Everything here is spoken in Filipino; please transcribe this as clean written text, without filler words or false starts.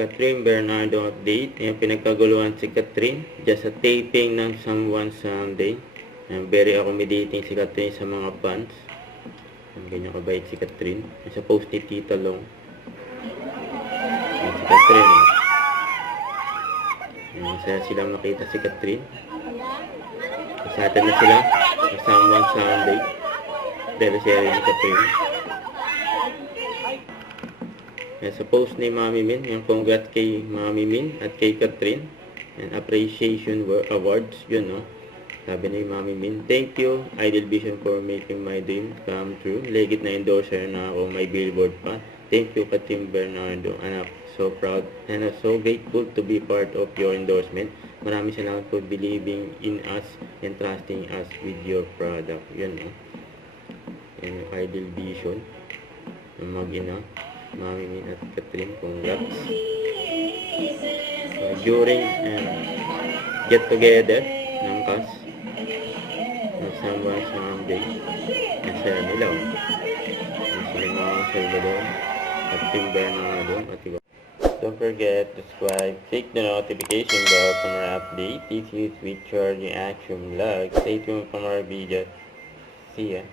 Catherine Bernardo update. Ayan, pinagkaguluhan si Catherine just sa taping ng Someone Someday. Ayan, very accommodating si Catherine sa mga fans. Ayan, ganyan kabait si Catherine. Ayan, sa post ni Tita Long. Ayan, si Catherine. Ayan, masaya silang makita si Catherine. Excited na sila sa Someone Someday. Teleserye ni Catherine. Yan, sa post ni Mami Min, yung congrats kay Mami Min at kay Catherine. And appreciation awards, yun, no? Sabi ni Mami Min, thank you, Idol Vision, for making my dream come true. Legit na endorser na ako, may billboard pa. Thank you, Catherine Bernardo. Anak, so proud and so grateful to be part of your endorsement. Maraming salamat for believing in us and trusting us with your product. Yun, no? Yan yung Idol Vision. Yung mag-ina. Mami Min at Catherine, congrats. During get together ng cast ng Someone Someday, kasi nila sila mga Salvador at Tim Bernardo at iba. Don't forget to subscribe, click the notification bell for more update. This is with your reaction vlog. Stay tuned for more videos. See ya.